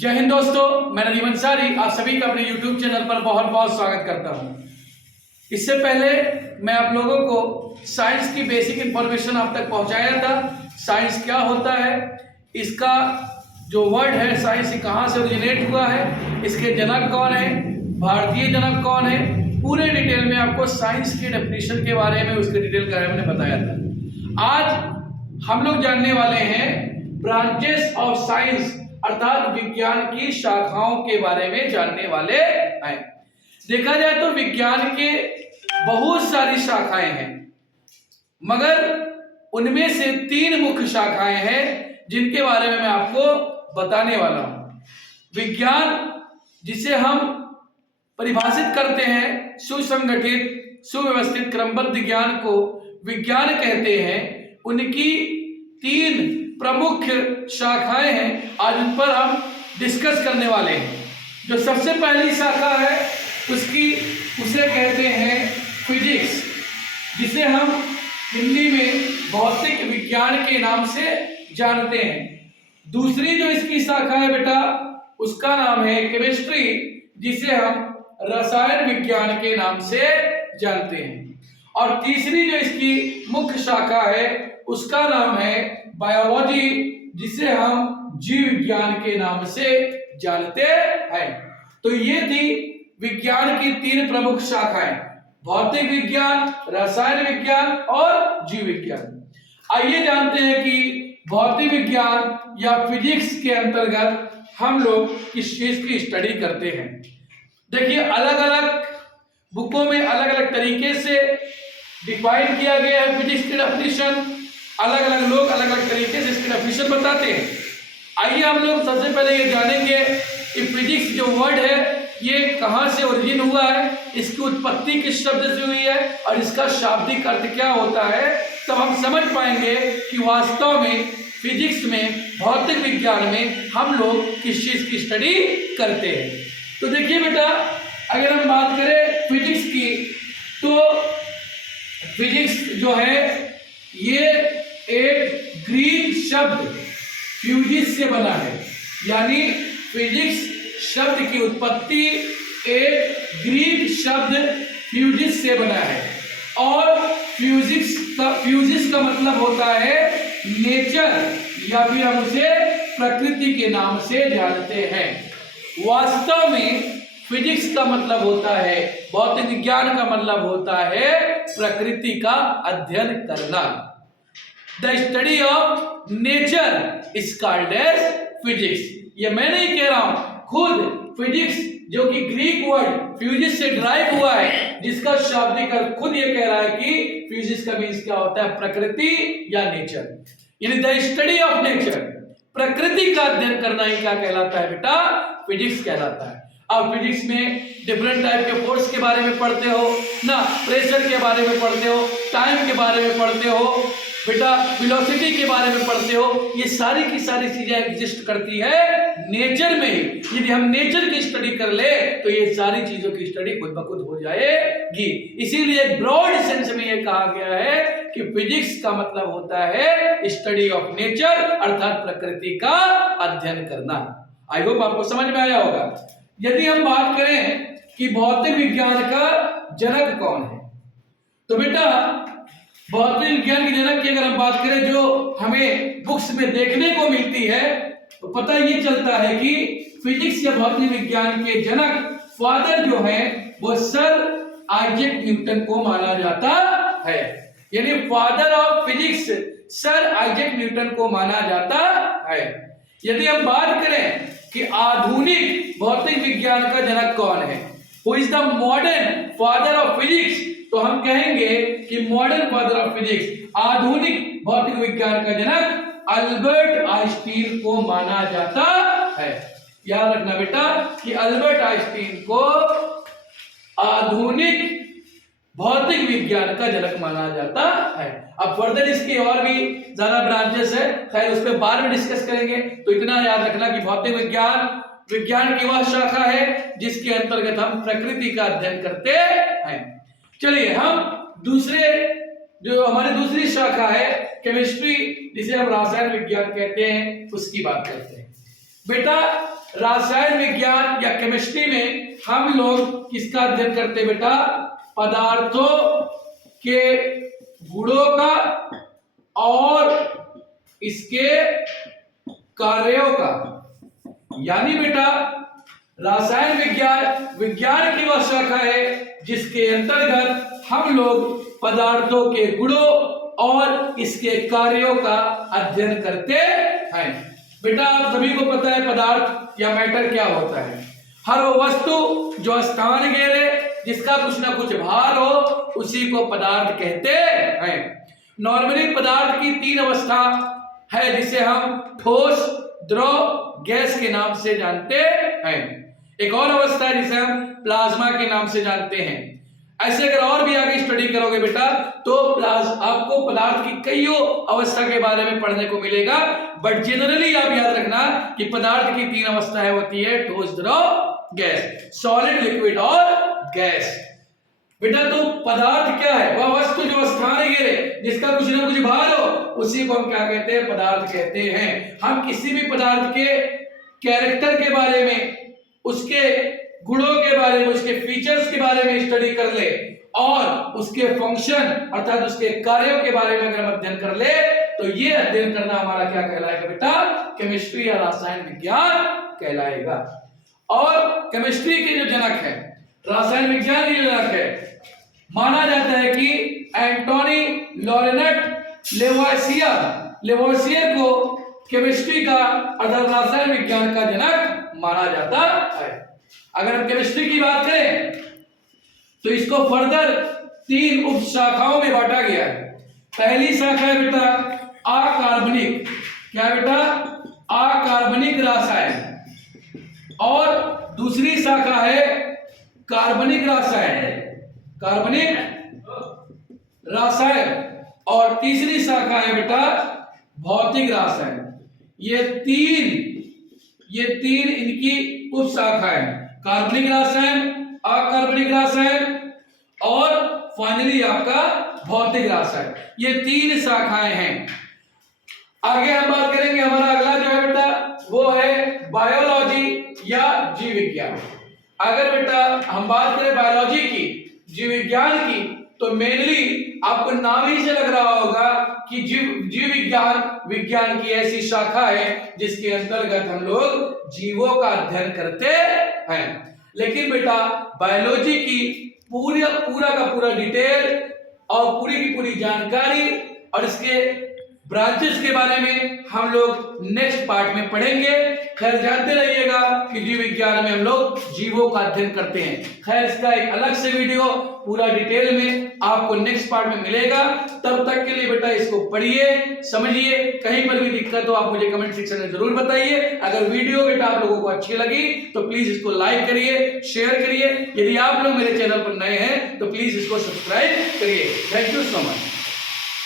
जय हिंद दोस्तों, मैं नदीम अंसारी आप सभी का अपने YouTube चैनल पर बहुत बहुत स्वागत करता हूं। इससे पहले मैं आप लोगों को साइंस की बेसिक इंफॉर्मेशन आप तक पहुंचाया था। साइंस क्या होता है, इसका जो वर्ड है साइंस कहाँ से ओरिजिनेट हुआ है, इसके जनक कौन है, भारतीय जनक कौन है, पूरे डिटेल में आपको साइंस की डेफिनेशन के बारे में, उसके डिटेल के बारे में बताया था। आज हम लोग जानने वाले हैं ब्रांचेस ऑफ साइंस अर्थात विज्ञान की शाखाओं के बारे में जानने वाले हैं। देखा जाए तो विज्ञान के बहुत सारी शाखाएं हैं, मगर उनमें से 3 मुख्य शाखाएं हैं जिनके बारे में मैं आपको बताने वाला हूं। विज्ञान जिसे हम परिभाषित करते हैं सुसंगठित सुव्यवस्थित क्रमबद्ध ज्ञान को विज्ञान कहते हैं, उनकी 3 प्रमुख शाखाएं हैं। आज उन पर हम डिस्कस करने वाले हैं। जो सबसे पहली शाखा है उसे कहते हैं फिजिक्स, जिसे हम हिंदी में भौतिक विज्ञान के नाम से जानते हैं। दूसरी जो इसकी शाखा है बेटा, उसका नाम है केमिस्ट्री, जिसे हम रसायन विज्ञान के नाम से जानते हैं। और तीसरी जो इसकी मुख्य शाखा है उसका नाम है बायोलॉजी, जिसे हम जीव विज्ञान के नाम से जानते हैं। तो ये थी विज्ञान की 3 प्रमुख शाखाएं, भौतिक विज्ञान, रसायन विज्ञान और जीव विज्ञान। आइए जानते हैं कि भौतिक विज्ञान या फिजिक्स के अंतर्गत हम लोग किस चीज की स्टडी करते हैं। देखिए, अलग अलग बुकों में अलग अलग तरीके से डिफाइन किया गया है फिजिक्स की डेफिनेशन। अलग अलग लोग अलग अलग तरीके से इसकी डेफिनेशन बताते हैं। आइए हम लोग सबसे पहले ये जानेंगे कि फिजिक्स जो वर्ड है ये कहाँ से ओरिजिन हुआ है, इसकी उत्पत्ति किस शब्द से हुई है और इसका शाब्दिक अर्थ क्या होता है। तब हम समझ पाएंगे कि वास्तव में फिजिक्स में, भौतिक विज्ञान में हम लोग किस चीज की स्टडी करते हैं। तो देखिए बेटा, अगर हम बात करें फिजिक्स की, तो फिजिक्स जो है ये एक ग्रीक शब्द फ्यूजिस से बना है। यानी फिजिक्स शब्द की उत्पत्ति एक ग्रीक शब्द फ्यूजिस से बना है। और फ्यूजिस का मतलब होता है नेचर, या फिर हम उसे प्रकृति के नाम से जानते हैं। वास्तव में फिजिक्स का मतलब होता है, भौतिक विज्ञान का मतलब होता है प्रकृति का अध्ययन करना। The study of nature is called as physics. ये मैं नहीं कह रहा हूं, खुद फिजिक्स जो कि ग्रीक वर्ड फ्यूजिस से ड्राइव हुआ है, जिसका शाब्दिक अर्थ खुद ये कह रहा है कि फिजिक्स का मीन्स क्या होता है, प्रकृति या नेचर। यानी द स्टडी ऑफ नेचर, प्रकृति का अध्ययन करना ही क्या कहलाता है बेटा, फिजिक्स कहलाता है। आप फिजिक्स में डिफरेंट टाइप के फोर्स के बारे में पढ़ते हो ना, प्रेशर के बारे में पढ़ते हो, टाइम के बारे में पढ़ते हो बेटा, वेलोसिटी के बारे में पढ़ते हो। ये सारी की सारी चीजें एग्जिस्ट करती है नेचर में ही। यदि हम नेचर की स्टडी कर ले तो ये सारी चीजों की स्टडी खुद ब खुद हो जाएगी। इसीलिए ब्रॉड सेंस में ये कहा गया है कि फिजिक्स का मतलब होता है स्टडी ऑफ नेचर, अर्थात प्रकृति का अध्ययन करना। आई होप आपको समझ में आया होगा। यदि हम बात करें कि भौतिक विज्ञान का जनक कौन है, तो बेटा भौतिक विज्ञान के जनक की अगर हम बात करें जो हमें बुक्स में देखने को मिलती है, तो पता ये चलता है कि फिजिक्स या भौतिक विज्ञान के जनक फादर जो है वो सर आइजैक न्यूटन को माना जाता है। यानी father of physics sir Isaac Newton को माना जाता है। यदि हम बात करें कि आधुनिक भौतिक विज्ञान का जनक कौन है, who is the modern father of physics, तो हम कहेंगे कि मॉडर्न फादर ऑफ फिजिक्स, आधुनिक भौतिक विज्ञान का जनक अल्बर्ट आइंस्टीन को माना जाता है। याद रखना बेटा कि अल्बर्ट आइंस्टीन को आधुनिक भौतिक विज्ञान का जनक माना जाता है। अब फर्दर इसकी और भी ज्यादा ब्रांचेस है, खैर उस पर बाद में डिस्कस करेंगे। तो इतना याद रखना कि भौतिक विज्ञान की वह शाखा है जिसके अंतर्गत हम प्रकृति का अध्ययन करते हैं। चलिए हम दूसरे, जो हमारी दूसरी शाखा है केमिस्ट्री, जिसे हम रसायन विज्ञान कहते हैं, उसकी बात करते हैं। बेटा रासायन विज्ञान या केमिस्ट्री में हम लोग किसका अध्ययन करते हैं बेटा? पदार्थों के गुणों का और इसके कार्यों का। यानी बेटा रासायन विज्ञान विज्ञान की वह शाखा है जिसके अंतर्गत हम लोग पदार्थों के गुणों और इसके कार्यों का अध्ययन करते हैं। बेटा आप सभी को पता है पदार्थ या मैटर क्या होता है? हर वो वस्तु जो स्थान घेरे, जिसका कुछ ना कुछ भार हो, उसी को पदार्थ कहते हैं। नॉर्मली पदार्थ की 3 अवस्था है जिसे हम ठोस, द्रव, गैस के नाम से जानते हैं। एक और अवस्था है जिसे हम प्लाज्मा के नाम से जानते हैं। ऐसे अगर और भी आगे स्टडी करोगे बेटा तो आपको पदार्थ की कई अवस्था के बारे में पढ़ने को मिलेगा, बट जनरली आप याद रखना कि पदार्थ की 3 अवस्थाएं होती है, ठोस, द्रव, गैस, सॉलिड, लिक्विड और गैस। बेटा तो पदार्थ क्या है? वह वस्तु जो स्थान घेरे, जिसका कुछ ना कुछ भार हो, उसी को हम क्या कहते हैं? पदार्थ कहते हैं। हम किसी भी पदार्थ के कैरेक्टर के बारे में, उसके गुणों के बारे में, उसके फीचर्स के बारे में स्टडी कर ले और उसके फंक्शन अर्थात उसके कार्यों के बारे में अगर हम अध्ययन कर ले तो ये अध्ययन करना हमारा क्या कहलाएगा बेटा? केमिस्ट्री या रसायन विज्ञान कहलाएगा। और केमिस्ट्री के जो जनक है, रासायन विज्ञान के जनक है, माना जाता है कि एंटोनी लॉरेंट लेवोसियर को केमिस्ट्री का अर्थात रासायन विज्ञान का जनक माना जाता है। अगर हम केमिस्ट्री की बात करें तो इसको फर्दर 3 उप शाखाओं में बांटा गया है। पहली शाखा है बेटा अकार्बनिक। क्या है बेटा? अकार्बनिक रसायन। और दूसरी शाखा है कार्बनिक रसायन, कार्बनिक रसायन। और तीसरी शाखा है बेटा भौतिक रसायन। ये तीन इनकी उप शाखाएं, कार्बनिक रसायन, अकार्बनिक रसायन और फाइनली आपका भौतिक रसायन। ये 3 शाखाएं हैं। आगे हम बात करेंगे, हमारा अगला जो है बेटा वो है बायोलॉजी या जीव विज्ञान। अगर बेटा हम बात करें बायोलॉजी की, जीव विज्ञान की, तो मेनली आपको नाम ही से लग रहा होगा कि जीव विज्ञान की ऐसी शाखा है जिसके अंतर्गत हम लोग जीवों का अध्ययन करते हैं। लेकिन बेटा बायोलॉजी की पूरा का पूरा डिटेल और पूरी की पूरी जानकारी और इसके ब्रांचेस के बारे में हम लोग नेक्स्ट पार्ट में पढ़ेंगे। खैर जानते रहिएगा कि जीव विज्ञान में हम लोग जीवों का अध्ययन करते हैं। खैर इसका एक अलग से वीडियो पूरा डिटेल में आपको नेक्स्ट पार्ट में मिलेगा। तब तक के लिए बेटा इसको पढ़िए, समझिए। कहीं पर भी दिक्कत हो आप मुझे कमेंट सेक्शन में जरूर बताइए। अगर वीडियो बेटा आप लोगों को अच्छी लगी तो प्लीज इसको लाइक करिए, शेयर करिए। यदि आप लोग मेरे चैनल पर नए हैं तो प्लीज इसको सब्सक्राइब करिए। Thank you so much.